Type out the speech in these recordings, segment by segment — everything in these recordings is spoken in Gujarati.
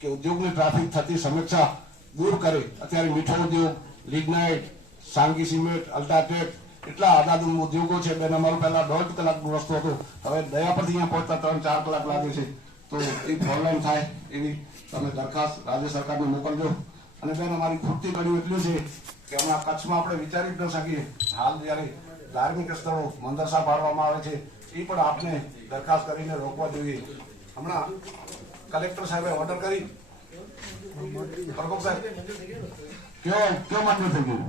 કે ઉદ્યોગની ટ્રાફિક થતી સમસ્યા દૂર કરે. અત્યારે મીઠો ઉદ્યોગ, લિગ્નાઇટ, સાંગી સિમેન્ટ, અલ્ટ્રાટેક એટલા આધાધુનિક ઉદ્યોગો છે. બેન અમારું પહેલા 1.5 કલાકનો રસ્તો હતો, હવે દયા પરથી અહીંયા પહોંચતા 3-4 કલાક લાગે છે. તો એ પ્રોબ્લેમ થાય એવી તમે દરખાસ્ત રાજ્ય સરકારને મોકલજો. અને બેન અમારી ખૂટતી કડી એટલું છે કે હમણાં કચ્છમાં આપણે વિચારી જ ન શકીએ. હાલ જ્યારે ધાર્મિક સ્થળો મંદરસા પાડવામાં આવે છે એ પણ આપને દરખાસ્ત કરીને રોકવા જોઈએ. હમણાં કલેક્ટર સાહેબે ઓર્ડર કરી પ્રમુખ સાહેબ કયો માન્ય થઈ ગયું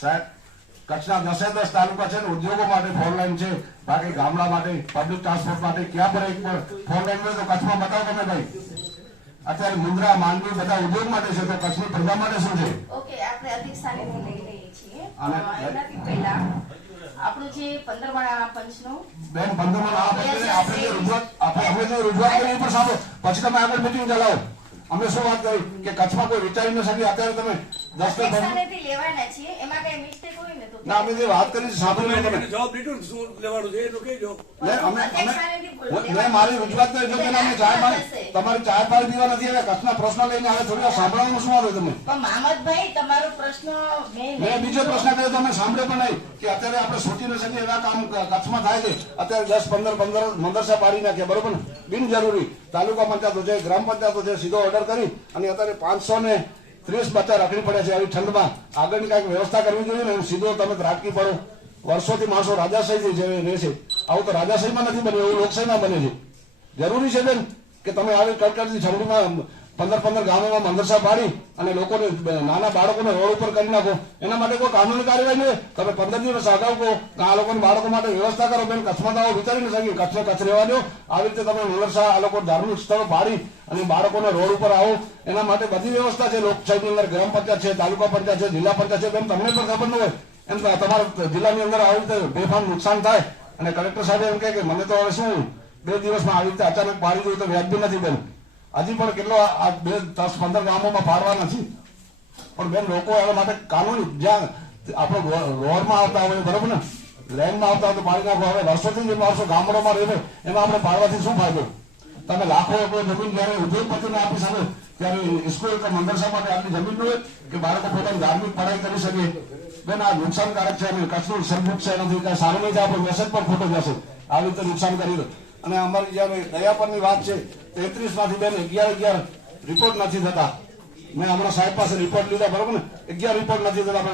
સાહેબ? કચ્છના 10 તાલુકા છે ને ઉદ્યોગો માટે 4 લાઈન છે, બાકી ગામડા માટે પબ્લિક ટ્રાન્સપોર્ટ માટે ક્યાં પણ એક પણ 4 લાઈન હોય તો કચ્છમાં બતાવો તમે ભાઈ. અત્યારે મુન્દ્રા, માંડવી બધા ઉદ્યોગ માટે છે, તો કચ્છની પ્રજા માટે શું છે? ઓકે, આપણે અધિક સ્થાનેથી લઈ લઈએ છીએ. એનાથી પહેલા આપણું જે 15 પંચનો બેન 15 આપણે જે રજૂઆત આપણે જે રજૂઆત કરી પણ સાંભળો, પછી તમે આગળ મિટિંગ ચલાવો. અમે શું વાત કરી કે કચ્છમાં કોઈ વિચારી ન શકે, અત્યારે તમે 10 સ્થાનેથી લેવાના છીએ, એમાં કઈ મિસ્ટેક હોય ને તો ના, અમે જે વાત કરી સાંભળી તમે જવાબ દીધો ને શું લેવાનું છે એ તો કહેજો. મેં મારી રજૂઆત કરી જો કે અમે તમારી ચાય પાણી પીવા નથી હવે કચ્છના પ્રશ્ન લઈને આવે થોડી વાર સાંભળવાનું શું આવે તમે? પણ મામદભાઈ તમારો પ્રશ્ન મેં બીજો પ્રશ્ન કર્યો તમે સાંભળ્યો પણ નહીં કે અત્યારે આપણે સોચી ન શકીએ એવા કામ કચ્છમાં થાય છે. અત્યારે 10-15 મંદરસા પાડી નાખ્યા, બરોબર ને? બિનજરૂરી તાલુકા પંચાયતો છે, ગ્રામ પંચાયતો છે, સીધો ઓર્ડર કરી અને અત્યારે 530 બચ્ચા રાખવી પડે છે. આવી ઠંડમાં આગળની કઈક વ્યવસ્થા કરવી જોઈએ ને. સીધો તમે ત્રાટકી પડો. વર્ષોથી માણસો રાજાશાહી જે રહે છે, આવું તો રાજાશાહીમાં નથી બન્યું, એવું લોકશાહીમાં બને છે. જરૂરી છે બેન કે તમે આવી કડકડતી ઠંડીમાં 15 ગામોમાં મંદરસા પાડી અને લોકોને નાના બાળકોને રોડ ઉપર કરી નાખો. એના માટે કોઈ કાનૂની કાર્યવાહી નહીં. તમે 15 દિવસ અગાઉ કહો કે આ લોકોને બાળકો માટે વ્યવસ્થા કરો. બેન કચ્છમાં તો આવું વિચારી ન શકીએ. કચ્છને કચ્છ રહેવા દો. આવી રીતે તમે મંદરસા આ લોકો ધાર્મિક સ્થળો પાડી અને બાળકોને રોડ ઉપર આવો. એના માટે બધી વ્યવસ્થા છે લોકશાહીની અંદર. ગ્રામ પંચાયત છે, તાલુકા પંચાયત છે, જિલ્લા પંચાયત છે. બેન તમને પણ ખબર ન હોય એમ તમારા જિલ્લાની અંદર આવી રીતે બેફામ નુકસાન થાય અને કલેક્ટર સાહેબ એમ કહે કે મને તો હવે શું 2 દિવસમાં આવી રીતે અચાનક પાડી દઉં તો વ્યાજબી નથી. બેન હજી પણ કેટલો આ 10-15 ગામોમાં પાડવા નથી, પણ બેન લોકો એના માટે કાનૂની જ્યાં આપણે રોડમાં આવતા હોય બરોબર ને, લેન્ડમાં આવતા હોય તો પાડી નાખો. હવે વર્ષોથી જે માણસો ગામડામાં રહે એમાં આપણે પાડવાથી શું ફાયદો? તમે લાખો કોઈ જમીન જયારે ઉદ્યોગપતિને આપી શકો ત્યારે સ્કૂલ કે મંદરસા માટે આટલી જમીન હોય કે બાળકો પોતાની ધાર્મિક પઢાઈ કરી શકે. બેન આ નુકસાનકારક છે અને કચ્છનું સરભૂત છે નથી, કઈ સારું નહીં છે. આપણો મેસેજ પણ ખોટો જશે આવી રીતે નુકસાન કરી દો. અને અમારી જયારે દયાપરની વાત છે 33 માંથી બેન 11 રિપોર્ટ નથી થતા. મેં હમણાં સાહેબ પાસે રિપોર્ટ લીધા, બરોબર ને? 11 રિપોર્ટ નથી થતા.